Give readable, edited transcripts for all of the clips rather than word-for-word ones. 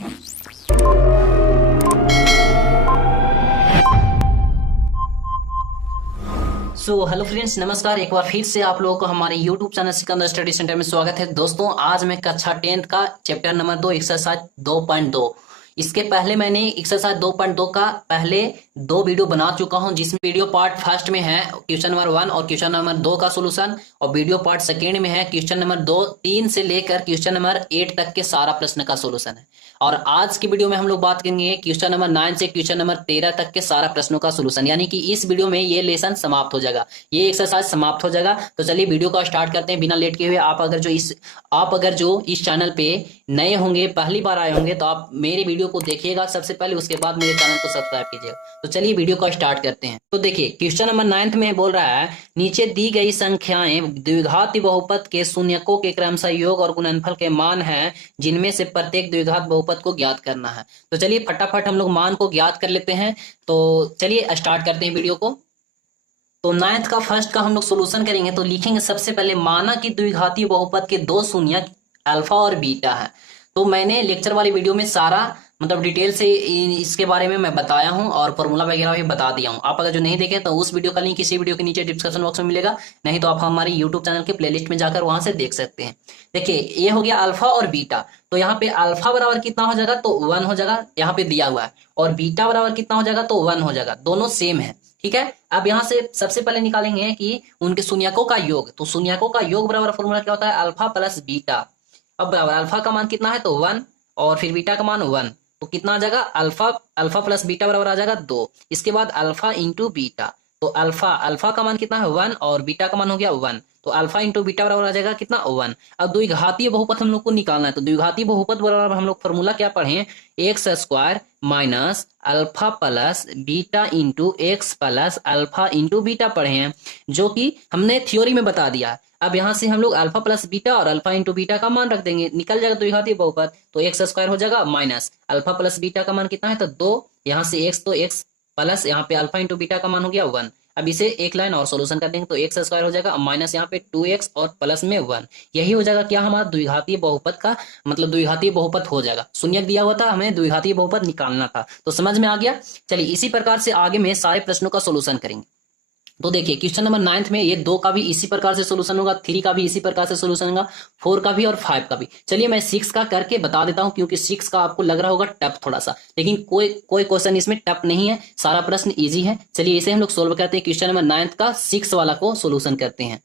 Hello friends, नमस्कार। एक बार फिर से आप लोगों को हमारे YouTube channel Sikandar study centre में स्वागत है। दोस्तों, आज मैं कक्षा 10th का चैप्टर नंबर 2 एक्सरसाइज 2.2, इसके पहले मैंने एक्सरसाइज 2.2 का पहले 2 वीडियो बना चुका हूं, जिसमें वीडियो पार्ट फर्स्ट में है क्वेश्चन नंबर 1 और क्वेश्चन नंबर 2 का सोल्यूशन, और वीडियो पार्ट सेकेंड में है क्वेश्चन नंबर 2 3 से लेकर क्वेश्चन नंबर 8 तक के सारा प्रश्न का सोल्यूशन है। और आज की वीडियो में हम लोग बात करेंगे क्वेश्चन नंबर 9 से क्वेश्चन नंबर 13 तक के सारा प्रश्नों का सोल्यूशन, यानी कि इस वीडियो में ये लेसन समाप्त हो जाएगा, ये एक्सरसाइज समाप्त हो जाएगा। तो चलिए वीडियो को स्टार्ट करते हैं बिना लेट किए हुए। आप अगर जो इस चैनल पे नए होंगे, पहली बार आए होंगे, तो आप मेरे वीडियो को देखिएगा सबसे पहले, उसके बाद मेरे चैनल को सब्सक्राइब कीजिएगा। तो चलिए वीडियो को स्टार्ट करते हैं। तो देखिए क्वेश्चन नंबर 9 में बोल रहा है, नीचे दी गई संख्याएं द्विघाती बहुपद के शून्यकों के क्रमशः योग और गुणनफल के मान हैं, जिनमें से प्रत्येक द्विघात बहुपद को ज्ञात करना है। तो चलिए फटाफट हम लोग मान को ज्ञात कर लेते हैं। तो चलिए स्टार्ट करते हैं वीडियो को। तो 9th का फर्स्ट का हम लोग सोल्यूशन करेंगे। तो लिखेंगे सबसे पहले, माना कि द्विघाती बहुपद के दो शून्यक अल्फा और बीटा है। तो मैंने लेक्चर वाली वीडियो में सारा मतलब डिटेल से इसके बारे में मैं बताया हूं और फॉर्मूला वगैरह भी बता दिया हूं। आप अगर जो नहीं देखे तो उस वीडियो का लिंक इसी वीडियो के नीचे डिस्क्रिप्शन बॉक्स में मिलेगा, नहीं तो आप हमारे यूट्यूब चैनल के प्लेलिस्ट में जाकर वहां से देख सकते हैं। देखिए ये हो गया अल्फा और बीटा। तो यहाँ पे अल्फा बराबर कितना हो जाएगा, तो 1 हो जाएगा, यहाँ पे दिया हुआ है। और बीटा बराबर कितना हो जाएगा, तो 1 हो जाएगा। दोनों सेम है, ठीक है। अब यहाँ से सबसे पहले निकालेंगे कि उनके शून्यकों का योग। तो शून्यकों का योग बराबर फॉर्मूला क्या होता है, अल्फा प्लस बीटा। अब बराबर अल्फा का मान कितना है, तो 1, और फिर बीटा का मान 1, तो कितना आ जाएगा, अल्फा प्लस बीटा बराबर आ जाएगा 2। इसके बाद अल्फा इंटू बीटा, तो अल्फा का मान कितना है 1, और बीटा का मान हो गया 1, तो अल्फा इंटू बीटा बराबर आ जाएगा कितना 1। अब द्विघातीय बहुपद हम लोग को निकालना है। तो द्विघातीय बहुपद बराबर हम लोग फॉर्मूला क्या पढ़े, x square minus alpha plus beta into x plus alpha into beta पढ़े हैं, जो कि हमने थ्योरी में बता दिया। अब यहाँ से हम लोग अल्फा प्लस बीटा और अल्फा इंटू बीटा का मान रख देंगे, निकल जाएगा द्विघातीय बहुपद। तो एक्स स्क्वायर हो जाएगा माइनस अल्फा प्लस बीटा का मान कितना है, तो 2, यहाँ से एक्स, तो एक्स प्लस यहाँ पे अल्फा इंटू बीटा का मान हो गया 1। अब इसे एक लाइन और सोल्यूशन कर देंगे, तो एक्स स्क्वायर हो जाएगा माइनस यहाँ पे 2x और प्लस में 1। यही हो जाएगा क्या, हमारा द्विघातीय बहुपद का मतलब द्विघातीय बहुपद हो जाएगा। शून्यक दिया हुआ था, हमें द्विघातीय बहुपद निकालना था। तो समझ में आ गया। चलिए इसी प्रकार से आगे में सारे प्रश्नों का सोल्यूशन करेंगे। तो देखिए क्वेश्चन नंबर 9 में ये 2 का भी इसी प्रकार से सोल्यूशन होगा, 3 का भी इसी प्रकार से सोल्यूशन होगा, 4 का भी और 5 का भी। चलिए मैं 6 का करके बता देता हूं, क्योंकि 6 का आपको लग रहा होगा टफ थोड़ा सा, लेकिन कोई क्वेश्चन इसमें टफ नहीं है, सारा प्रश्न इजी है। चलिए इसे हम लोग सोल्व करते हैं। क्वेश्चन नंबर 9 का 6 वाला को सोल्यूशन करते हैं।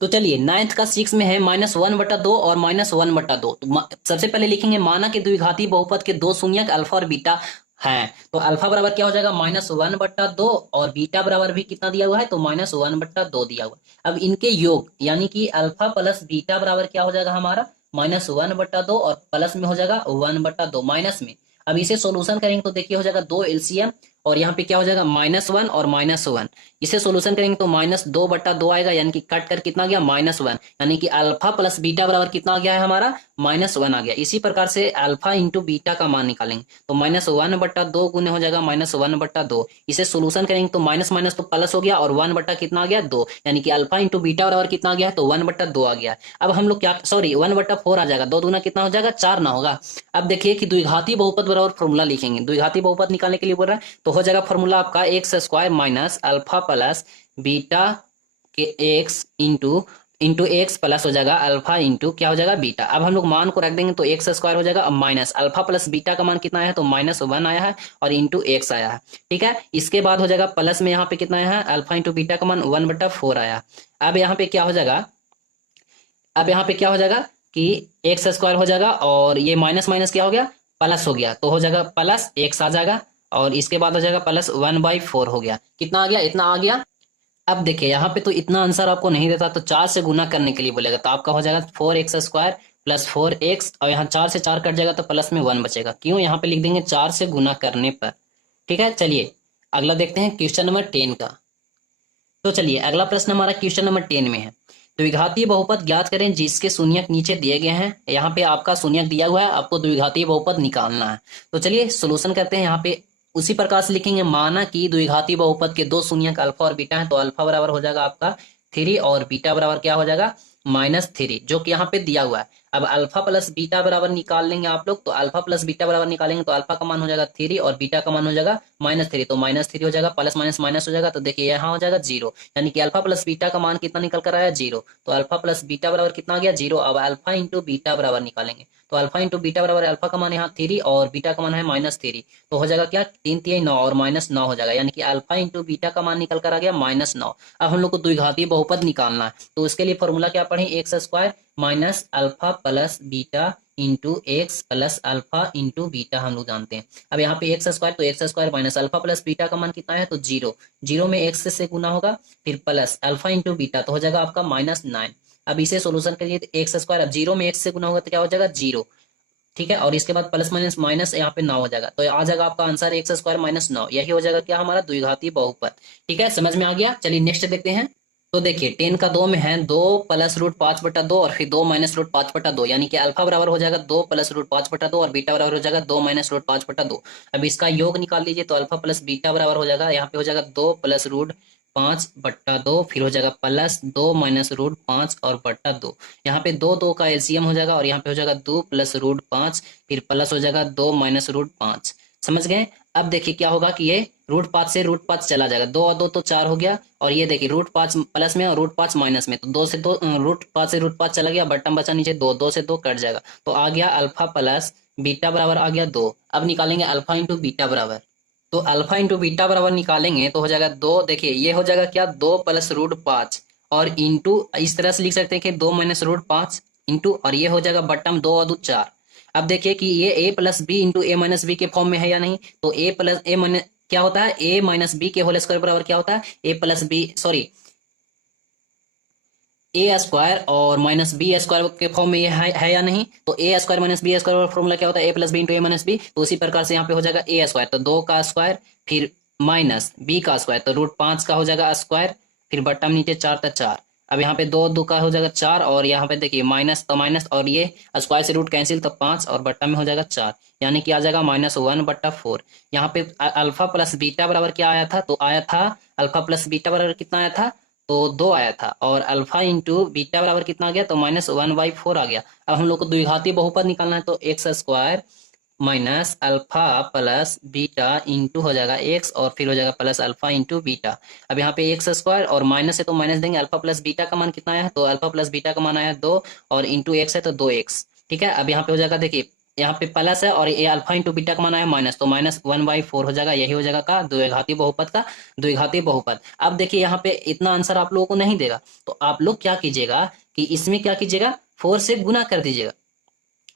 तो चलिए 9 का 6 में है -1/2 और -1/2। तो सबसे पहले लिखेंगे, माना कि द्विघाती बहुपद के दो शून्यक अल्फा और बीटा है। तो अल्फा बराबर क्या हो जाएगा, -1/2, और बीटा बराबर भी कितना दिया हुआ है, तो -1/2 दिया हुआ है। अब इनके योग यानी कि अल्फा प्लस बीटा बराबर क्या हो जाएगा हमारा, -1/2, और प्लस में हो जाएगा 1/2 माइनस में। अब इसे सोल्यूशन करेंगे तो देखिए हो जाएगा 2 एलसीएम, और यहाँ पे क्या हो जाएगा -1 और -1। इसे सोल्यूशन करेंगे तो -2/2 आएगा, यानी कि कट कर कितना गया, -1, यानी कि अल्फा प्लस बीटा बराबर कितना आ गया है हमारा, -1 आ गया। इसी प्रकार से अल्फा इंटू बीटा का मान निकालेंगे, तो -1/2 गुने हो जाएगा -1/2। इसे सोल्यूशन करेंगे तो माइनस माइनस तो प्लस हो गया, और 1 बटा कितना आ गया, 2, यानी कि अल्फा इंटू बीटा बराबर कितना आ गया है, तो 1/2 आ गया। अब हम लोग क्या, सॉरी 1/4 आ जाएगा, 2 दूना कितना हो जाएगा, 4 ना होगा। अब देखिए कि द्विघातीय बहुपद बराबर फॉर्मूला लिखेंगे। द्विघातीय बहुपद निकालने के लिए बोल रहा है, तो हो जाएगा फॉर्मूला आपका x square minus alpha plus beta के एक्स इंटू एक्स प्लस हो जाएगा अल्फा इंटू क्या हो जाएगा, बीटा। अब हम लोग मान को रख देंगे, तो एक्स स्क्वायर हो जाएगा, अब माइनस अल्फा प्लस बीटा का मान कितना आया है, तो -1 आया है, और इंटू एक्स आया है, ठीक है। इसके बाद हो जाएगा प्लस में यहाँ पे कितना आया है, अल्फा इंटू बीटा का मान 1/4 आया। अब यहाँ पे क्या हो जाएगा, कि एक्स स्क्वायर हो जाएगा, और ये माइनस माइनस क्या हो गया, प्लस हो गया, तो हो जाएगा प्लस एक्स आ जाएगा, और इसके बाद हो जाएगा प्लस 1/4 हो गया। कितना आ गया, इतना आ गया। अब देखिए यहाँ पे तो इतना आंसर आपको नहीं देता, तो 4 से गुना करने के लिए बोलेगा, तो आपका हो जाएगा 4x² प्लस 4x, और यहाँ 4 से 4 कट जाएगा, तो प्लस में 1 बचेगा। क्यों, यहाँ पे लिख देंगे 4 से गुना करने पर, ठीक है। चलिए अगला देखते हैं क्वेश्चन नंबर 10 का। तो चलिए अगला प्रश्न हमारा क्वेश्चन नंबर 10 में है, द्विघातीय बहुपद ज्ञात करें जिसके शून्यक नीचे दिए गए हैं। यहाँ पे आपका शून्यक दिया हुआ है, आपको द्विघातीय बहुपद निकालना है। तो चलिए सोल्यूशन करते हैं। यहाँ पे उसी प्रकार से लिखेंगे, माना कि द्विघातीय बहुपद के दो शून्यक अल्फा और बीटा है। तो अल्फा बराबर हो जाएगा आपका 3, और बीटा बराबर क्या हो जाएगा, -3, जो कि यहाँ पे दिया हुआ है। अब अल्फा प्लस बीटा बराबर निकाल लेंगे आप लोग, तो अल्फा प्लस बीटा बराबर निकालेंगे तो अल्फा का मान हो जाएगा 3 और बीटा का मान हो जाएगा -3, तो -3 हो जाएगा, प्लस माइनस माइनस हो जाएगा, तो देखिए यहाँ हो जाएगा 0, यानी कि अल्फा प्लस बीटा का मान कितना निकल कर आया 0, तो अल्फा प्लस बीटा बराबर कितना आ गया 0। अब अल्फा इंटू बीटा बराबर निकालेंगे, तो अल्फा इंटू बीटा बराबर अल्फा का मान यहाँ 3 और बीटा का मान है -3, तो हो जाएगा क्या 3 3 9 और -9 हो जाएगा, यानी कि अल्फा इंटू बीटा का मान निकल कर आ गया -9। अब हम लोग को द्विघातीय बहुपद निकालना है, तो उसके लिए फॉर्मूला क्या पढ़े, x square minus alpha plus beta into x plus alpha into beta हम लोग जानते हैं। अब यहाँ पे एक्स स्क्वायर, तो x square minus alpha plus beta का मान कितना है, तो 0, 0 में एक्स से गुना होगा, फिर प्लस अल्फा इंटू बीटा, तो हो जाएगा आपका -9। अब इसे सोल्यूशन करिए, तो एक्स स्क्वायर, अब 0 में एक्स से गुना होगा तो क्या हो जाएगा 0, ठीक है, और इसके बाद प्लस माइनस माइनस यहाँ पे 9 हो जाएगा, तो आ जाएगा आपका आंसर एक्स स्क्वायर -9, यही हो जाएगा क्या हमारा द्विघातीय बहुपद। ठीक है, समझ में आ गया। चलिए नेक्स्ट देखते हैं। तो देखिए 10 का 2 में है 2 प्लस रूट 5/2 और फिर 2 माइनस रूट 5/2, यानी कि अल्फा बराबर हो जाएगा 2 प्लस रूट 5/2 और बीटा बराबर हो जाएगा 2 माइनस रूट 5/2। अब इसका योग निकाल लीजिए, तो अल्फा प्लस बीटा बराबर हो जाएगा, यहाँ पे हो जाएगा 2 प्लस रूट 5/2, फिर हो जाएगा प्लस 2 माइनस रूट 5 और बट्टा 2, यहाँ पे 2 2 का एलसीएम हो जाएगा और यहाँ पे हो जाएगा 2 प्लस रूट 5, फिर प्लस हो जाएगा 2 माइनस रूट 5। समझ गए। अब देखिए क्या होगा कि ये रूट 5 से रूट 5 चला जाएगा, 2 और 2 तो 4 हो गया, और ये देखिए रूट 5 प्लस में और रूट 5 माइनस में, तो 2 से 2 रूट 5 से रूट 5 चला गया, बट्टम बचा नीचे 2, 2 से 2 कट जाएगा, तो आ गया अल्फा प्लस बीटा बराबर आ गया 2। अब निकालेंगे अल्फा इंटू बीटा बराबर, तो अल्फा इंटू बीटा बराबर निकालेंगे तो हो जाएगा 2, देखिए ये हो जाएगा क्या 2 प्लस रूट 5 और इंटू इस तरह से लिख सकते हैं कि 2 माइनस रूट 5 इंटू, और ये हो जाएगा बट्टम 2 और 2 4। अब देखिए कि ये ए प्लस बी इंटू ए माइनस बी के फॉर्म में है या नहीं, तो ए प्लस ए माइनस क्या होता है, ए माइनस बी के होल स्क्वायर बराबर क्या होता है, ए प्लस बी सॉरी ए स्क्वायर और माइनस बी स्क्वायर के फॉर्म में ये है या नहीं, तो ए स्क्वायर माइनस बी स्क्वायर का फॉर्मूला क्या होता है, ए प्लस बी इंटू ए माइनस बी, तो उसी प्रकार से यहाँ पे हो जाएगा ए स्क्वायर, तो 2 का स्क्वायर फिर माइनस बी का स्क्वायर, तो रूट 5 का हो जाएगा स्क्वायर, फिर बट्टा नीचे 4 तक 4। अब यहाँ पे 2 2 का हो जाएगा 4 और यहाँ पे देखिए माइनस तो माइनस और ये स्क्वायर से रूट कैंसिल, तो 5 और बट्टा में हो जाएगा 4, यानी कि आ जाएगा -1/4। यहाँ पे अल्फा प्लस बीटा बराबर क्या आया था, तो आया था अल्फा प्लस बीटा बराबर कितना आया था, तो 2 आया था, और अल्फा इंटू बीटा बराबर कितना आ गया, तो -1/4 आ गया। अब हम लोग को द्विघातीय बहुपद निकालना है, तो x square minus alpha plus beta into हो जाएगा एक्स और फिर हो जाएगा प्लस अल्फा इंटू बीटा। अब यहाँ पे एक्स स्क्वायर और माइनस है तो माइनस देंगे, अल्फा प्लस बीटा का मान कितना आया है, तो अल्फा प्लस बीटा का मान आया 2 और इंटू एक्स है तो 2x। ठीक है, अब यहाँ पे हो जाएगा देखिए यहाँ पे प्लस है और ये अल्फा इंटू बीटा का मान आया माइनस, तो -1/4 हो जाएगा, यही हो जाएगा का द्विघातीय बहुपद का द्विघातीय बहुपद। अब देखिए यहाँ पे इतना आंसर आप लोगों को नहीं देगा, तो आप लोग क्या कीजिएगा कि इसमें क्या कीजिएगा 4 से गुना कर दीजिएगा,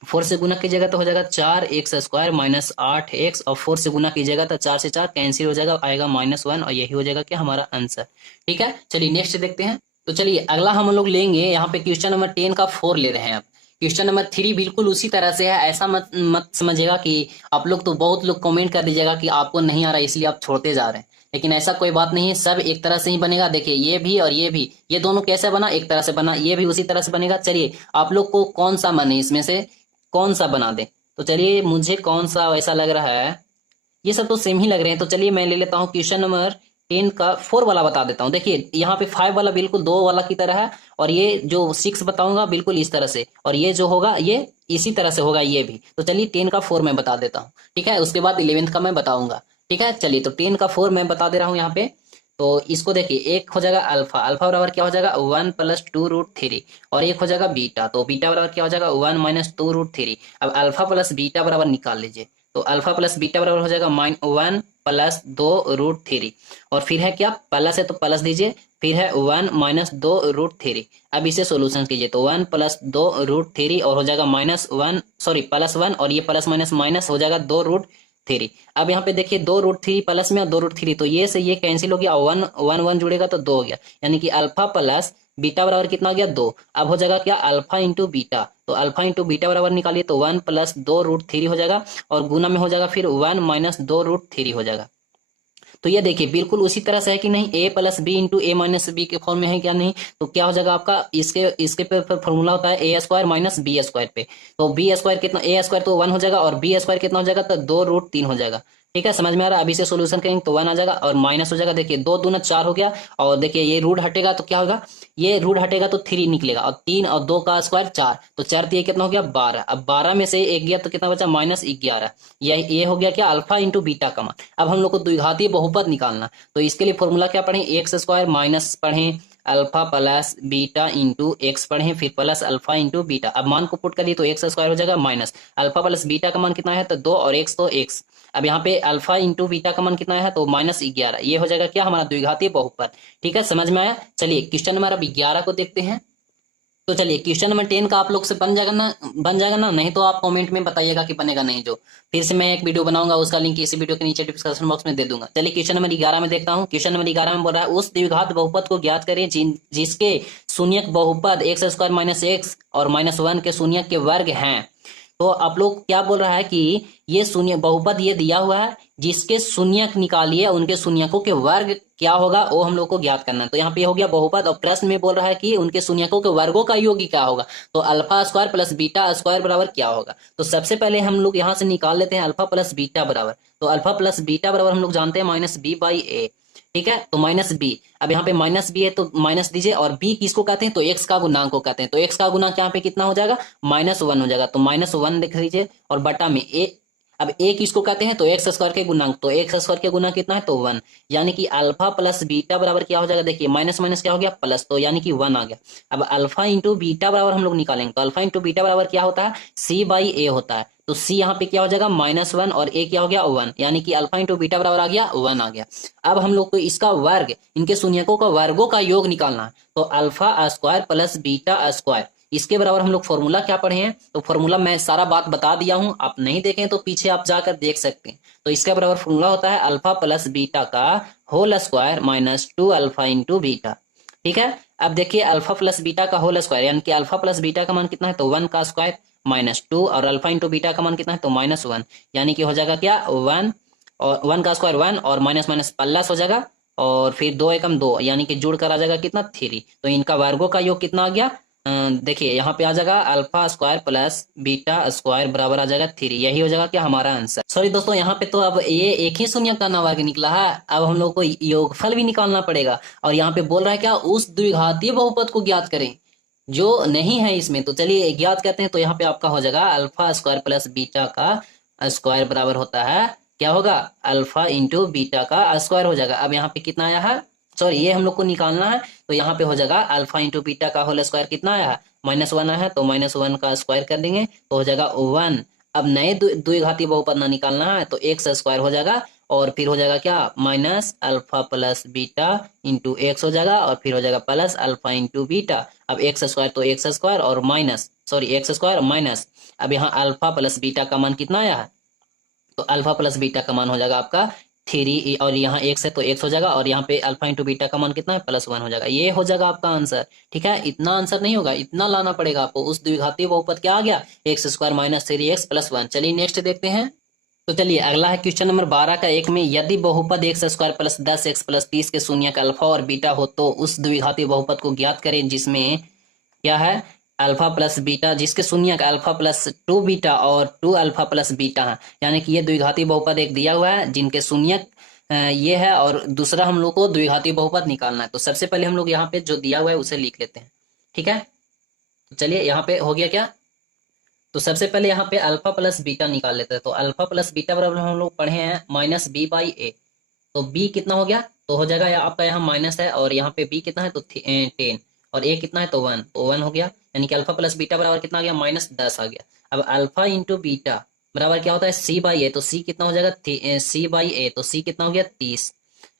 4 से गुना कीजिएगा तो हो जाएगा 4x स्क्वायर माइनस 8x, और 4 से गुना कीजिएगा तो 4 से 4 कैंसिल हो जाएगा, आएगा -1, और यही हो जाएगा क्या हमारा आंसर। ठीक है, चलिए नेक्स्ट देखते हैं। तो चलिए अगला हम लोग लेंगे, यहाँ पे क्वेश्चन नंबर 10 का 4 ले रहे हैं। अब क्वेश्चन नंबर 3 बिल्कुल उसी तरह से है, ऐसा मत समझिएगा कि आप लोग तो बहुत लोग कमेंट कर दीजिएगा कि आपको नहीं आ रहा इसलिए आप छोड़ते जा रहे हैं, लेकिन ऐसा कोई बात नहीं है, सब एक तरह से ही बनेगा। देखिए ये भी और ये भी, ये दोनों कैसे बना, एक तरह से बना, ये भी उसी तरह से बनेगा। चलिए आप लोग को कौन सा मन है इसमें से कौन सा बना दे, तो चलिए मुझे कौन सा वैसा लग रहा है, ये सब तो सेम ही लग रहे हैं, तो चलिए मैं ले लेता हूँ क्वेश्चन नंबर 10 का 4 वाला बता देता हूँ। देखिए यहाँ पे 5 वाला बिल्कुल 2 वाला की तरह है, और ये जो 6 बताऊंगा बिल्कुल इस तरह से, और ये जो होगा ये इसी तरह से होगा ये भी। तो चलिए 10 का 4 मैं बता देता हूँ, ठीक है, उसके बाद 11th का मैं बताऊंगा। ठीक है, चलिए तो 10 का 4 मैं बता दे रहा हूँ यहाँ पे। तो इसको देखिए, एक हो जाएगा अल्फा, अल्फा बराबर क्या हो जाएगा 1 प्लस 2√3, और एक हो जाएगा बीटा, तो बीटा बराबर क्या हो जाएगा 1 माइनस 2√3। अब अल्फा प्लस बीटा बराबर निकाल लीजिए, तो अल्फा प्लस बीटा बराबर हो जाएगा -1 प्लस 2√3, और फिर है क्या प्लस है तो प्लस दीजिए, फिर है 1 माइनस 2√3। अब इसे सोल्यूशन कीजिए, तो 1 प्लस 2√3 और हो जाएगा -1 सॉरी +1, और ये प्लस माइनस माइनस हो जाएगा 2√3। अब यहाँ पे देखिए 2√3 प्लस में और 2√3, तो ये से ये कैंसिल हो गया, 1 1 1 जुड़ेगा तो 2 हो गया, यानी कि अल्फा प्लस बीटा बराबर कितना हो गया 2। अब हो जाएगा क्या अल्फा इंटू बीटा, तो अल्फा इंटू बीटा बराबर निकालिए, तो 1 प्लस 2√3 हो जाएगा, और गुना में हो जाएगा फिर 1 माइनस 2√3 हो जाएगा। तो ये देखिए बिल्कुल उसी तरह से है कि नहीं, ए प्लस बी इंटू ए माइनस बी के फॉर्म में है क्या नहीं, तो क्या हो जाएगा आपका इसके पे फॉर्मूला होता है ए स्क्वायर माइनस बी स्क्वायर पे, तो बी स्क्वायर कितना, ए स्क्वायर तो 1 हो जाएगा और बी स्क्वायर कितना हो जाएगा, तो 2√3 हो जाएगा। ठीक है, समझ में आ रहा है। अभी से सोल्यूशन करेंगे तो 1 आ जाएगा और माइनस हो जाएगा। देखिए 2 दूना 4 हो गया, और देखिए ये रूट हटेगा तो क्या होगा, ये रूट हटेगा तो 3 निकलेगा, और 3 और 2 का स्क्वायर 4, तो 4 ये कितना हो गया 12। अब 12 में से एक गया तो कितना बचा -11। ये हो गया क्या, अल्फा इंटू बीटा का मान। अब हम लोग को द्विघातीय बहुपद निकालना, तो इसके लिए फॉर्मूला क्या पढ़े, एक्स स्क्वायर माइनस पढ़े alpha plus beta into x पढ़े, फिर प्लस अल्फा इंटू बीटा। अब मान को पुट करिए तो एक्स स्क्वायर हो जाएगा माइनस अल्फा प्लस बीटा का मान कितना है, तो 2 और एक्स तो एक्स। अब यहाँ पे अल्फा इंटू बीटा का मान कितना है, तो -11। ये हो जाएगा क्या, हमारा द्विघातीय बहुपद। ठीक है, समझ में आया। चलिए क्वेश्चन नंबर अब 11 को देखते हैं। तो चलिए क्वेश्चन नंबर 10 का आप लोग से बन जाएगा ना, बन जाएगा ना, नहीं तो आप कमेंट में बताइएगा कि बनेगा नहीं। जो फिर से मैं एक वीडियो बनाऊंगा, उसका लिंक इसी वीडियो के नीचे डिस्क्रिप्शन बॉक्स में दे दूंगा। चलिए क्वेश्चन नंबर 11 में देखता हूँ। क्वेश्चन नंबर 11 में बोल रहा है उस द्विघात बहुपद को ज्ञात करें जिसके शून्यक बहुपद एक्स स्क्वायर माइनस एक्स और -1 के शून्यक के वर्ग हैं। तो आप लोग क्या बोल रहा है कि ये शून्य बहुपद ये दिया हुआ है, जिसके शून्यक निकालिए, उनके शून्यकों के वर्ग क्या होगा वो हम लोग को ज्ञात करना है। तो यहाँ पे हो गया बहुपद, और प्रश्न में बोल रहा है कि उनके शून्यकों के वर्गों का योग क्या होगा, तो alpha square plus beta square बराबर क्या होगा। तो सबसे पहले हम लोग यहाँ से निकाल लेते हैं अल्फा प्लस बीटा बराबर, तो अल्फा प्लस बीटा बराबर हम लोग जानते हैं -b/a। ठीक है, तो -b, अब यहाँ पे -b है तो माइनस दीजिए, और b किसको कहते हैं, तो x का गुणांक को कहते हैं। तो x का गुणांक यहाँ पे कितना हो जाएगा, -1 हो जाएगा, तो -1 लिख लीजिए, और बटा में a। अब a किसको कहते हैं, तो एक्स स्क्वायर के गुणांक, तो एक्स स्क्वायर के गुणांक कितना है, तो 1। यानी कि अल्फा प्लस बीटा बराबर क्या हो जाएगा, देखिए माइनस माइनस क्या हो गया प्लस, तो यानी कि 1 आ गया। अब अल्फा इंटू बीटा बराबर हम लोग निकालेंगे, तो अल्फा इंटू बीटा बराबर क्या होता है, c/a होता है। तो c यहाँ पे क्या हो जाएगा -1, और a क्या हो गया 1, यानी कि अल्फा इंटू बीटा बराबर आ गया 1 आ गया। अब हम लोग को इसका वर्ग, इनके शून्यकों का वर्गों का योग निकालना है, तो alpha square plus beta square, इसके बराबर हम लोग फॉर्मूला क्या पढ़े हैं, तो फॉर्मूला मैं सारा बात बता दिया हूं, आप नहीं देखें तो पीछे आप जाकर देख सकते हैं। तो इसके बराबर फॉर्मूला होता है अल्फा प्लस बीटा का whole square minus 2 alpha into beta. ठीक है, अब देखिए अल्फा प्लस बीटा का होल स्क्वायर, यानी कि अल्फा प्लस बीटा का मान कितना है, तो 1 का स्क्वायर -2, और अल्फा इंटू बीटा का मान कितना है, तो -1, यानी कि हो जाएगा क्या 1, और 1 का स्क्वायर 1, और माइनस माइनस प्लस हो जाएगा, और फिर 2 एकम 2, यानी कि जुड़ कर आ जाएगा कितना 3। तो इनका वर्गों का योग कितना आ गया, देखिए यहाँ पे आ जाएगा alpha square plus beta square बराबर आ जाएगा 3। यही हो जाएगा क्या हमारा आंसर। सॉरी दोस्तों, यहाँ पे तो अब ये एक ही शून्य का वर्ग निकला है, अब हम लोग को योगफल भी निकालना पड़ेगा। और यहाँ पे बोल रहा है क्या, उस द्विघातीय बहुपद को ज्ञात करें जो नहीं है इसमें। तो चलिए ज्ञात करते हैं, तो यहाँ पे आपका हो जाएगा अल्फा स्क्वायर प्लस बीटा का स्क्वायर बराबर होता है क्या होगा, अल्फा इंटू बीटा का स्क्वायर हो जाएगा। अब यहाँ पे कितना आया है, सॉरी ये हम लोग को निकालना है, तो यहाँ पे हो जाएगा अल्फा इंटू बीटा का होल स्क्वायर कितना आया है, -1 आया है, तो -1 का स्क्वायर कर देंगे तो हो जाएगा 1। अब नए द्विघातीय बहुपद ना निकालना है, तो एक्स स्क्वायर हो जाएगा, और फिर हो जाएगा क्या minus alpha plus beta into x हो जाएगा, और फिर हो जाएगा प्लस अल्फा इंटू बीटा। अब एक्स स्क्वायर तो एक्स स्क्वायर और minus, sorry x square minus, अब यहाँ अल्फा प्लस बीटा का मान कितना आया है, तो अल्फा प्लस बीटा का मान हो जाएगा आपका 3, और यहाँ एक्स है तो एक्स हो जाएगा, और यहाँ पे अल्फा इंटू बीटा का मान कितना है +1 हो जाएगा। ये हो जाएगा आपका आंसर। ठीक है, इतना आंसर नहीं होगा, इतना लाना पड़ेगा आपको। उस द्विघातीय बहुपद क्या आ गया, एक्स स्क्वायर माइनस 3x + 1। चलिए नेक्स्ट देखते हैं। तो चलिए अगला है क्वेश्चन नंबर 12 का 1 में, यदि बहुपद x square plus 10x plus 30 के शून्यक अल्फा और बीटा हो तो उस द्विघातीय बहुपद को ज्ञात करें जिसमें क्या है, अल्फा प्लस बीटा, जिसके शून्यक अल्फा प्लस 2 बीटा और 2 अल्फा प्लस बीटा है। यानी कि ये द्विघातीय बहुपद एक दिया हुआ है जिनके शून्यक ये है, और दूसरा हम लोग को द्विघातीय बहुपद निकालना है। तो सबसे पहले हम लोग यहाँ पे जो दिया हुआ है उसे लिख लेते हैं। ठीक है, तो चलिए यहाँ पे हो गया क्या, तो सबसे पहले यहाँ पे अल्फा प्लस बीटा निकाल लेते हैं। तो अल्फा प्लस बीटा बराबर हम लोग पढ़े हैं -b/a। तो b कितना हो गया, तो हो जाएगा आपका यहाँ माइनस है, और यहाँ पे b कितना है, तो 10, और a कितना है, तो 1, तो 1 हो गया। यानी कि अल्फा प्लस बीटा बराबर कितना आ गया, -10 आ गया। अब अल्फा इंटू बीटा बराबर क्या होता है, c/a। तो c कितना हो जाएगा, c/a, तो c कितना हो गया 30।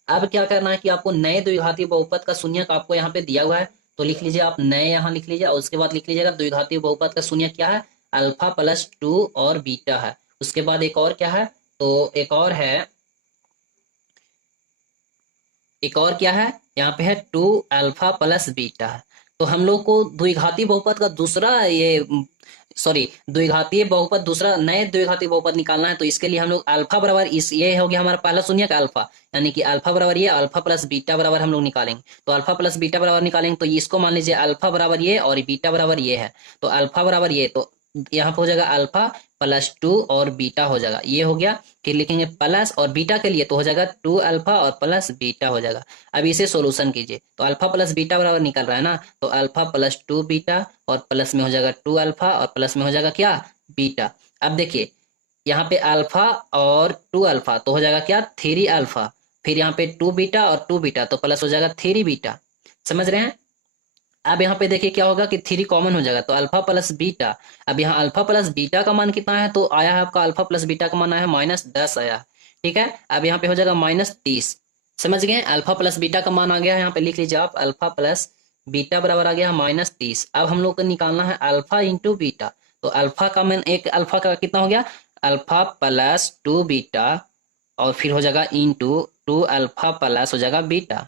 अब क्या करना है कि आपको नए द्विघातीय बहुपद का शून्यक आपको यहाँ पे दिया हुआ है, तो लिख लीजिए आप नए, यहाँ लिख लीजिए, और उसके बाद लिख लीजिएगा द्विघातीय बहुपद का शून्यक क्या है, अल्फा प्लस 2 और बीटा है। उसके बाद एक और क्या है, तो एक और है, एक और क्या है, यहाँ पे है 2 अल्फा प्लस बीटा है। तो हम लोग को द्विघातीय बहुपद का दूसरा ये सॉरी द्विघातीय बहुपद दूसरा नए द्विघातीय बहुपद निकालना है। तो इसके लिए हम लोग अल्फा बराबर इस, ये हो गया हमारा पहला शून्यक अल्फा, यानी कि अल्फा बराबर ये, अल्फा प्लस बीटा बराबर हम लोग निकालेंगे। तो अल्फा प्लस बीटा बराबर निकालेंगे, तो इसको मान लीजिए अल्फा बराबर ये और बीटा बराबर ये है। तो अल्फा बराबर ये, तो यहाँ पे हो जाएगा अल्फा प्लस 2 और बीटा हो जाएगा, ये हो गया। फिर लिखेंगे प्लस और बीटा के लिए तो हो जाएगा 2 अल्फा और प्लस बीटा हो जाएगा। अब इसे सोल्यूशन कीजिए तो अल्फा प्लस बीटा बराबर निकल रहा है ना, तो अल्फा प्लस 2 बीटा और प्लस में हो जाएगा 2 अल्फा और प्लस में हो जाएगा क्या, बीटा। अब देखिए यहाँ पे अल्फा और 2 अल्फा तो हो जाएगा क्या, 3 अल्फा। फिर यहाँ पे 2 बीटा और 2 बीटा तो प्लस हो जाएगा 3 बीटा। समझ रहे हैं। अब यहाँ पे देखिए क्या होगा कि 3 कॉमन हो जाएगा तो अल्फा प्लस बीटा। अब यहाँ अल्फा प्लस बीटा का मान कितना है, तो आया है आपका अल्फा प्लस बीटा का मान आया है -10 आया है। ठीक है, अब यहाँ पे हो जाएगा -30। समझ गए, अल्फा प्लस बीटा का मान आ गया है, यहाँ पे लिख लीजिए आप अल्फा प्लस बीटा बराबर आ गया है -30। अब हम लोग को निकालना है अल्फा इंटू बीटा। तो अल्फा का मान, एक अल्फा का कितना हो गया, अल्फा प्लस 2 बीटा और फिर हो जाएगा इंटू 2 अल्फा प्लस हो जाएगा बीटा।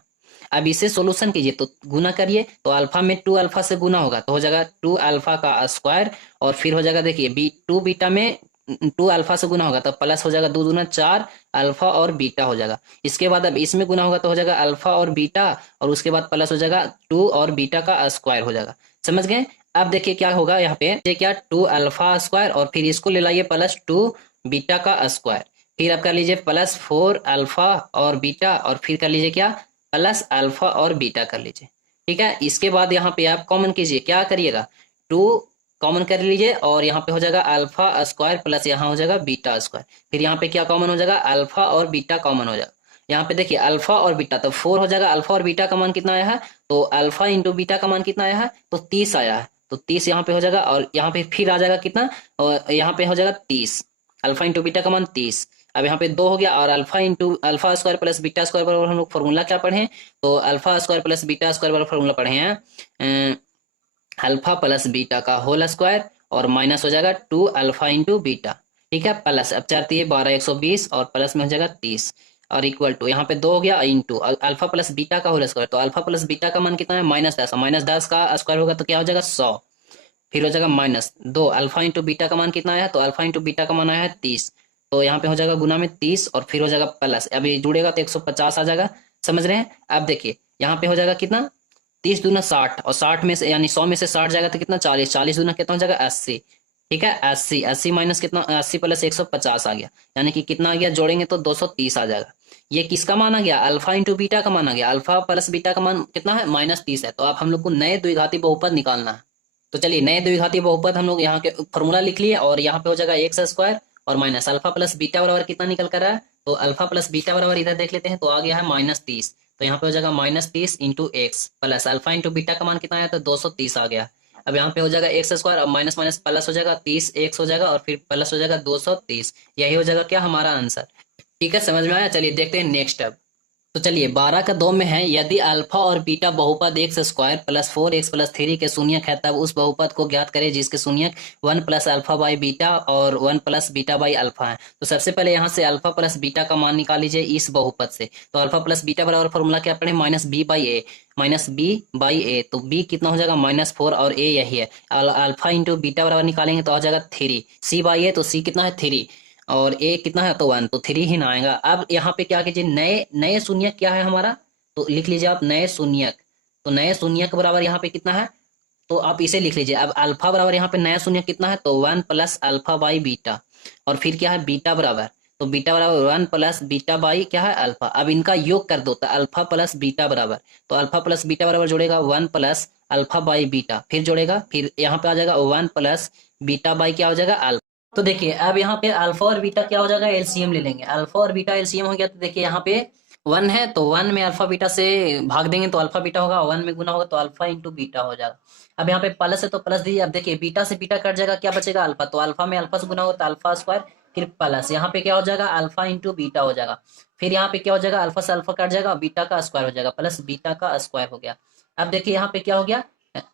अब इसे सोल्यूशन कीजिए तो गुना करिए तो अल्फा में 2 अल्फा से गुना होगा तो हो जाएगा 2 अल्फा का स्क्वायर और फिर हो जाएगा देखिए 2 बीटा में 2 अल्फा से गुना होगा तो प्लस हो जाएगा 2 दूना 4 अल्फा और बीटा हो जाएगा। इसके बाद अब इसमें गुना होगा तो हो जाएगा अल्फा और बीटा और उसके बाद प्लस हो जाएगा 2 और बीटा का स्क्वायर हो जाएगा। समझ गए। अब देखिए क्या होगा यहाँ पे, ये क्या 2 अल्फा स्क्वायर और फिर इसको ले लाइए प्लस 2 बीटा का स्क्वायर। फिर आप कर लीजिए प्लस 4 अल्फा और बीटा और फिर कर लीजिए क्या, प्लस अल्फा और बीटा कर लीजिए। ठीक है, इसके बाद यहाँ पे आप कॉमन कीजिए, क्या करिएगा 2 कॉमन कर लीजिए और यहाँ पे हो जाएगा अल्फा स्क्वायर प्लस यहाँ हो जाएगा बीटा स्क्वायर। फिर यहाँ पे क्या कॉमन हो जाएगा, अल्फा और बीटा कॉमन हो जाएगा। यहाँ पे देखिए अल्फा और बीटा तो 4 हो जाएगा, अल्फा और बीटा का मान कितना आया है, तो अल्फा इंटू बीटा का मान कितना आया है, तो 30 आया है। तो 30 यहाँ पे हो जाएगा और यहाँ पे फिर आ जाएगा कितना, और यहाँ पे हो जाएगा 30, अल्फा इंटू बीटा का मान 30। अब यहाँ पे 2 हो गया और alpha into alpha square plus beta square बराबर हम लोग फॉर्मूला क्या पढ़े हैं, तो alpha square plus beta square बराबर फॉर्मूला पढ़े हैं अल्फा प्लस बीटा का होल स्क्वायर और माइनस हो जाएगा 2 अल्फा इंटू बीटा। ठीक है, प्लस अब 4 3 12 120 और प्लस में हो जाएगा 30 और इक्वल टू यहाँ पे 2 हो गया इंटू अल्फा प्लस बीटा का होल स्क्वायर। तो अल्फा प्लस बीटा का मान कितना है, -10, -10 का स्क्वायर होगा तो क्या हो जाएगा 100। फिर हो जाएगा -2 अल्फा इंटू बीटा का मान कितना आया है, तो अल्फा इंटू बीटा का मान आया है 30। तो यहाँ पे हो जाएगा गुना में 30 और फिर हो जाएगा प्लस, अब ये जुड़ेगा तो 150 आ जाएगा। समझ रहे हैं। अब देखिए यहाँ पे हो जाएगा कितना, 30 दूना 60 और 60 में से यानी 100 में से 60 जाएगा तो कितना 40, 40 दूना कितना हो जाएगा 80। ठीक है, 80, 80 माइनस कितना, 80 प्लस 150 आ गया, यानी कि कितना आ गया, जोड़ेंगे तो 230 आ जाएगा। ये किसका मान आ गया, अल्फा इंटू बीटा का मान आ गया। अल्फा प्लस बीटा का मान कितना है, -30 है। तो अब हम लोग को नए द्विघाती बहुपद निकालना है। तो चलिए नए द्विघाती बहुपद हम लोग यहाँ के फॉर्मूला लिख लिए और यहाँ पे हो जाएगा एक्स स्क्वायर और माइनस अल्फा प्लस बीटा बराबर कितना निकल कर रहा है, तो अल्फा प्लस बीटा बराबर इधर देख लेते हैं तो आ गया है -30। तो यहाँ पे हो जाएगा -30 into x plus alpha into beta का मान कितना आया, तो 230 आ गया। अब यहाँ पे हो जाएगा एक्स स्क्वायर और माइनस माइनस प्लस हो जाएगा 30 एक्स हो जाएगा और फिर प्लस हो जाएगा 230। यही हो जाएगा क्या, हमारा आंसर। ठीक है, समझ में आया। चलिए देखते हैं नेक्स्ट। अब तो चलिए 12 का 2 में है, यदि अल्फा और बीटा बहुपद x square plus 4x plus 3 के शून्यक है तब उस बहुपद को ज्ञात करें जिसके शून्यक 1 प्लस अल्फा बाई बीटा और 1 प्लस बीटा बाई अल्फा है। तो सबसे पहले यहाँ से अल्फा प्लस बीटा का मान निकाल लीजिए इस बहुपद से। तो अल्फा प्लस बीटा बराबर फॉर्मूला क्या पढ़े, -b/a, -b/a। तो b कितना हो जाएगा -4 और a यही है। अल्फा इंटू बीटा बराबर निकालेंगे तो आ जाएगा 3, c/a तो c कितना है 3 और ए कितना है तो 1, तो 3 ही ना आएगा। अब यहाँ पे क्या कीजिए, नए नए शून्यक क्या है हमारा, तो लिख लीजिए आप नए शून्यक। तो नए शून्यक बराबर यहाँ पे कितना है, तो आप इसे लिख लीजिए। अब अल्फा बराबर यहाँ पे नया शून्यक कितना है, तो 1 प्लस अल्फा बाई बीटा और फिर क्या है बीटा बराबर, तो बीटा बराबर 1 प्लस बीटा बाई क्या है अल्फा। अब इनका योग कर दो तो अल्फा प्लस बीटा बराबर, तो अल्फा प्लस बीटा बराबर जोड़ेगा 1 प्लस अल्फा बाई बीटा, फिर जोड़ेगा फिर यहाँ पे आ जाएगा 1 प्लस बीटा बाई क्या हो जाएगा अल्फा। तो देखिए अब यहाँ पे अल्फा और बीटा क्या हो जाएगा, एलसीएम ले लेंगे। अल्फा और बीटा एलसीएम हो गया तो देखिए यहाँ पे 1 है तो 1 में अल्फा बीटा से भाग देंगे तो अल्फा बीटा होगा, 1 में गुना होगा तो अल्फा इंटू बीटा हो जाएगा। अब यहाँ पे प्लस है तो प्लस दीजिए। अब देखिए बीटा से बीटा कट जाएगा, क्या बचेगा अल्फा, तो अल्फा में अल्फा से गुना होगा तो अल्फा स्क्वायर, फिर प्लस यहाँ पे क्या हो जाएगा अल्फा इंटू बीटा हो जाएगा। फिर यहाँ पे क्या हो जाएगा, अल्फा से अल्फा कट जाएगा, बीटा का स्क्वायर हो जाएगा प्लस बीटा का स्क्वायर हो गया। अब देखिए यहाँ पे क्या हो गया,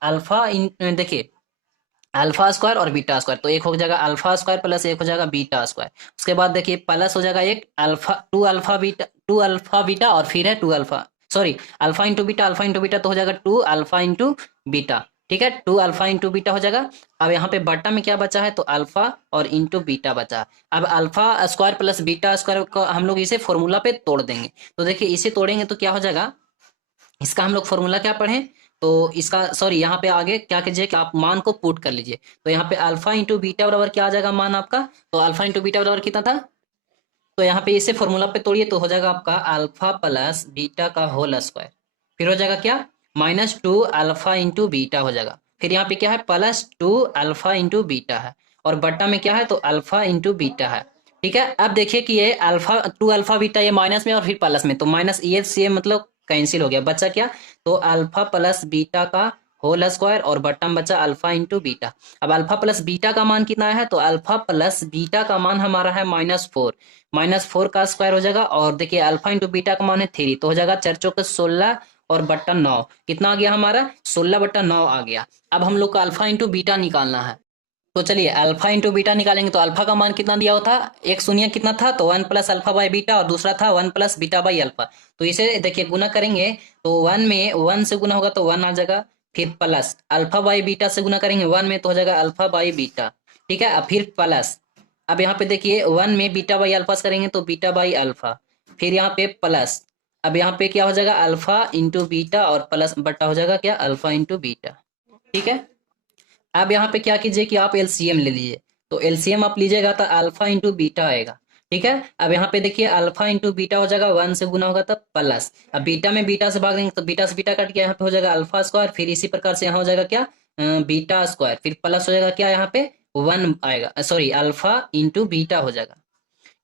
अल्फा देखिए अल्फा स्क्वायर और बीटा स्क्वायर, तो एक हो जाएगा अल्फा स्क्वायर प्लस एक हो जाएगा बीटा स्क्वायर। उसके बाद देखिए प्लस हो जाएगा एक अल्फा 2 अल्फा बीटा और फिर है 2 alpha, sorry alpha into beta तो हो जाएगा 2 अल्फा इंटू बीटा। ठीक है, 2 अल्फा इंटू बीटा हो जाएगा। अब यहाँ पे बट्टा में क्या बचा है, तो अल्फा और इंटू बीटा बचा। अब alpha square plus beta square को हम लोग इसे फॉर्मूला पे तोड़ देंगे। तो देखिए इसे तोड़ेंगे तो क्या हो जाएगा, इसका हम लोग फॉर्मूला क्या पढ़े, तो इसका सॉरी यहाँ पे आगे क्या कीजिए कि आप मान को पुट कर लीजिए। तो यहाँ पे अल्फा इंटू बीटा बराबर क्या आ जाएगा मान आपका, तो अल्फा इंटू बीटा बराबर कितना था, तो यहाँ पे इसे फॉर्मूला पे तोड़िए तो हो जाएगा आपका अल्फा प्लस बीटा का होल स्क्वायर, फिर हो जाएगा क्या -2 अल्फा इंटू बीटा हो जाएगा, फिर यहाँ पे क्या है +2 अल्फा इंटू बीटा है, और बट्टा में क्या है तो अल्फा इंटू बीटा है। ठीक है, अब देखिए कि ये अल्फा 2 अल्फा बीटा ये माइनस में और फिर प्लस में, तो माइनस ये से मतलब कैंसिल हो गया, बचा क्या, तो अल्फा प्लस बीटा का होल स्क्वायर और बट्टा में बचा अल्फा इंटू बीटा। अब अल्फा प्लस बीटा का मान कितना है, तो अल्फा प्लस बीटा का मान हमारा है -4, -4 का स्क्वायर हो जाएगा, और देखिए अल्फा इंटू बीटा का मान है 3, तो हो जाएगा 4 चौके 16 और बट्टा 9, कितना आ गया हमारा 16/9 आ गया। अब हम लोग को अल्फा इंटू बीटा निकालना है, तो चलिए अल्फा इंटू बीटा निकालेंगे। तो अल्फा का मान कितना दिया हुआ था, एक शून्य कितना था, तो 1 प्लस अल्फा बाई बीटा, और दूसरा था 1 प्लस बीटा बाई अल्फा। तो इसे देखिए गुना करेंगे तो 1 में 1 से गुना होगा तो 1 आ जाएगा, फिर प्लस अल्फा बाई बीटा से गुना करेंगे 1 में तो हो जाएगा अल्फा बाई बीटा। ठीक है, अब फिर प्लस, अब यहाँ पे देखिए 1 में बीटा बाई अल्फा से करेंगे तो बीटा बाई अल्फा, फिर यहाँ पे प्लस, अब यहाँ पे क्या हो जाएगा अल्फा इंटू बीटा और प्लस बट्टा हो जाएगा क्या अल्फा इंटू बीटा। ठीक है, अब यहाँ पे क्या कीजिए कि आप एलसीएम ले लीजिए, तो एलसीएम आप लीजिएगा तो अल्फा इंटू बीटा आएगा। ठीक है, अब यहाँ पे देखिए अल्फा इंटू बीटा हो जाएगा 1 से गुना होगा तब प्लस, अब बीटा में बीटा से भाग देंगे तो बीटा से बीटा कट गया, यहाँ पे हो जाएगा अल्फा स्क्वायर, फिर इसी प्रकार से यहाँ हो जाएगा क्या बीटा स्क्वायर, फिर प्लस हो जाएगा क्या यहाँ पे 1 आएगा, सॉरी अल्फा इंटू बीटा हो जाएगा।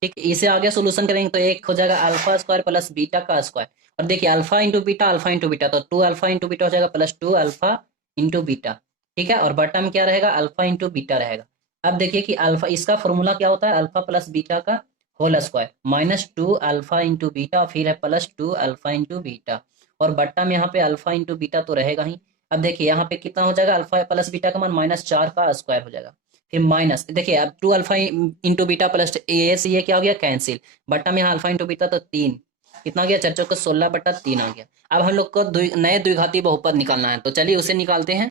ठीक, इसे आगे सोल्यूशन करेंगे तो एक हो जाएगा अल्फा स्क्वायर प्लस बीटा का स्क्वायर, और देखिए अल्फा इंटू बीटा तो 2 अल्फा इंटू बीटा हो जाएगा +2 अल्फा इंटू बीटा। ठीक है, और बट्टा में क्या रहेगा अल्फा इंटू बीटा रहेगा। अब देखिए कि अल्फा इसका फॉर्मूला क्या होता है, अल्फा प्लस बीटा का whole square -2 alpha into beta, फिर है +2 अल्फा इंटू बीटा, और बट्टा में यहाँ पे अल्फा इंटू बीटा तो रहेगा ही। अब देखिए यहाँ पे कितना हो जाएगा, अल्फा प्लस बीटा का मान -4 का स्क्वायर हो जाएगा, फिर माइनस देखिए अब 2 अल्फा इंटू बीटा प्लस ए से ये क्या हो गया कैंसिल, बट्टा में यहाँ अल्फा इंटू बीटा तो 3, कितना आ गया 4 चौके 16/3 आ गया। अब हम लोग को नए द्विघाती बहुपद निकालना है, तो चलिए उसे निकालते हैं।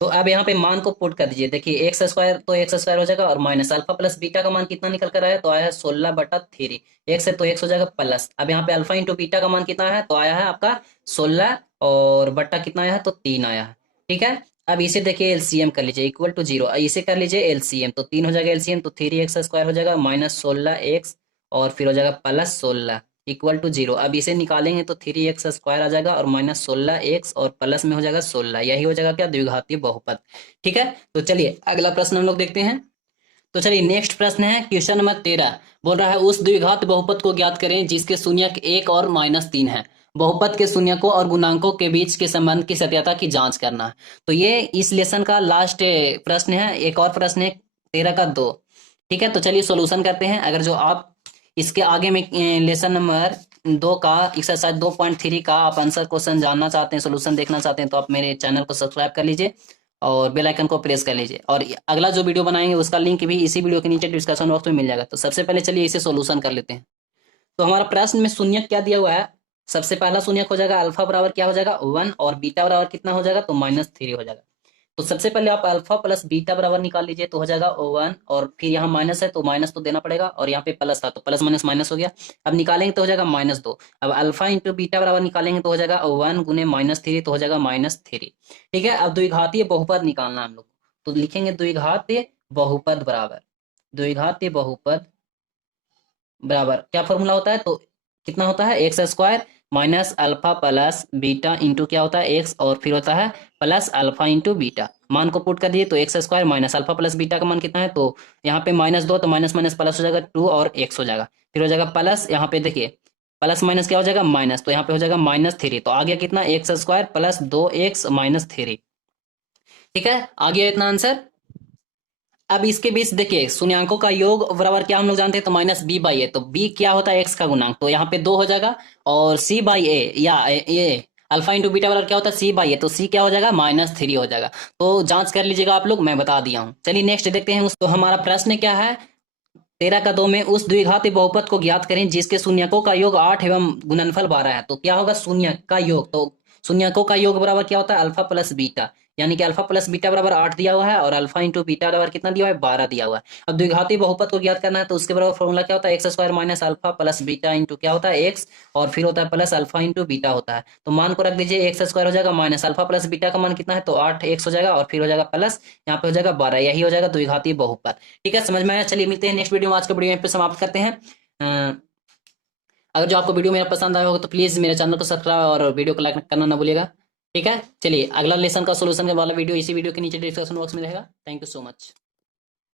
तो अब यहाँ पे मान को पुट कर दीजिए, देखिए एक्स स्क्वायर तो एक्स स्क्वायर हो जाएगा, और माइनस अल्फा प्लस बीटा का मान कितना निकल कर आया, तो आया है 16/3, एक्स है तो एक्स हो जाएगा प्लस, अब यहाँ पे अल्फा इंटू बीटा का मान कितना है, तो आया है आपका 16, और बट्टा कितना आया है तो 3 आया है। ठीक है, अब इसे देखिए एलसीएम कर लीजिए इक्वल टू 0, इसे कर लीजिए एलसीएम, तो 3 हो जाएगा एलसीएम, तो 3x स्क्वायर हो जाएगा -16x, और फिर हो जाएगा +16 इक्वल टू 0। अब इसे निकालेंगे तो 3x स्क्वायर आ जाएगा और -16x और प्लस में हो जाएगा 16, यही हो जाएगा क्या द्विघातीय बहुपद। ठीक है, तो चलिए अगला प्रश्न हम लोग देखते हैं। तो चलिए नेक्स्ट प्रश्न है क्वेश्चन नंबर 13, बोल रहा है उस द्विघात बहुपद को ज्ञात करें जिसके शून्यक 1 और -3 है, बहुपद के शून्यकों और गुणांकों के बीच के संबंध की सत्यता की जांच करना है। तो ये इस लेसन का लास्ट प्रश्न है, एक और प्रश्न है 13 का 2। ठीक है, तो चलिए सॉल्यूशन करते हैं। अगर जो आप इसके आगे में लेसन नंबर 2 का एक्सरसाइज 2.3 का आप आंसर क्वेश्चन जानना चाहते हैं, सोल्यूशन देखना चाहते हैं, तो आप मेरे चैनल को सब्सक्राइब कर लीजिए और बेल आइकन को प्रेस कर लीजिए, और अगला जो वीडियो बनाएंगे उसका लिंक भी इसी वीडियो के नीचे डिस्क्रिप्शन बॉक्स में मिल जाएगा। तो सबसे पहले चलिए इसे सोल्यूशन कर लेते हैं। तो हमारा प्रश्न में शून्यक क्या दिया हुआ है, सबसे पहला शून्यक हो जाएगा अल्फा बराबर क्या हो जाएगा 1, और बीटा बराबर कितना हो जाएगा तो -3 हो जाएगा। तो सबसे पहले आप अल्फा प्लस बीटा बराबर निकाल लीजिए, तो हो जाएगा 1, और फिर यहाँ माइनस है तो माइनस तो देना पड़ेगा, और यहाँ पे प्लस था तो प्लस माइनस माइनस हो गया। अब निकालेंगे तो हो जाएगा -2। अब अल्फा इंटू बीटा बराबर निकालेंगे तो हो जाएगा 1 गुने -3, तो हो जाएगा -3। ठीक है, अब द्विघातीय बहुपद निकालना हम लोग, तो लिखेंगे द्विघातीय बहुपद बराबर, द्विघातीय बहुपद बराबर क्या फॉर्मूला होता है, तो कितना होता है x square minus alpha plus beta into क्या होता है एक्स, और फिर होता है प्लस अल्फा इंटू बीटा। मान को पुट कर दिए तो x square minus alpha plus beta का मान कितना है, तो यहाँ पे -2 तो माइनस माइनस प्लस हो जाएगा 2 और एक्स हो जाएगा, फिर हो जाएगा प्लस, यहाँ पे देखिए प्लस माइनस क्या हो जाएगा माइनस, तो यहाँ पे हो जाएगा -3, तो आ गया कितना एक्स स्क्वायर प्लस 2x -3। ठीक है, आ गया इतना आंसर। अब इसके बीच देखिए शून्यंकों का योग बराबर क्या हम लोग जानते हैं, तो -b/a, तो b क्या होता है x का गुणांक, तो यहाँ पे 2 हो जाएगा, और c/a या a अल्फा इंटू बीटा बराबर क्या होता है c/a, तो c क्या हो जाएगा -3 हो जाएगा। तो जांच कर लीजिएगा आप लोग, मैं बता दिया हूँ। चलिए नेक्स्ट देखते हैं तो हमारा प्रश्न क्या है 13 का 2 में, उस द्विघाती बहुपद को ज्ञात करें जिसके शून्यकों का योग 8 एवं गुणनफल 12 है। तो क्या होगा शून्य का योग, तो शून्यकों का योग बराबर क्या होता है अल्फा प्लस बीटा, यानी कि अल्फा प्लस बीटा बराबर 8 दिया हुआ है और अल्फा इंटू बीटा बराबर कितना दिया हुआ है 12 दिया हुआ है। अब द्विघाती बहुपद को ज्ञात करना है तो उसके बराबर फॉर्मूला क्या होता है x square minus alpha plus beta into क्या होता है एक्स और फिर होता है प्लस अल्फा इंटू बीटा होता है। तो मान को रख दीजिए एक्स स्क्वायर हो जाएगा माइनस अल्फा प्लस बीटा का मान कितना है तो 8 एक्स हो जाएगा और फिर हो जाएगा प्लस यहाँ पे हो जाएगा 12, यही हो जाएगा द्विघाती बहुपद। ठीक है, समझ में आया। चलिए मिलते हैं नेक्स्ट वीडियो में, आज का वीडियो यहाँ पे समाप्त करते हैं। अगर जो आपको वीडियो मेरा पसंद आया होगा तो प्लीज मेरे चैनल को सब्सक्राइब और वीडियो को लाइक करना ना भूलिएगा। ठीक है, चलिए अगला लेसन का सोल्यूशन वाला वीडियो इसी वीडियो के नीचे डिस्क्रिप्शन बॉक्स में रहेगा। Thank you so much.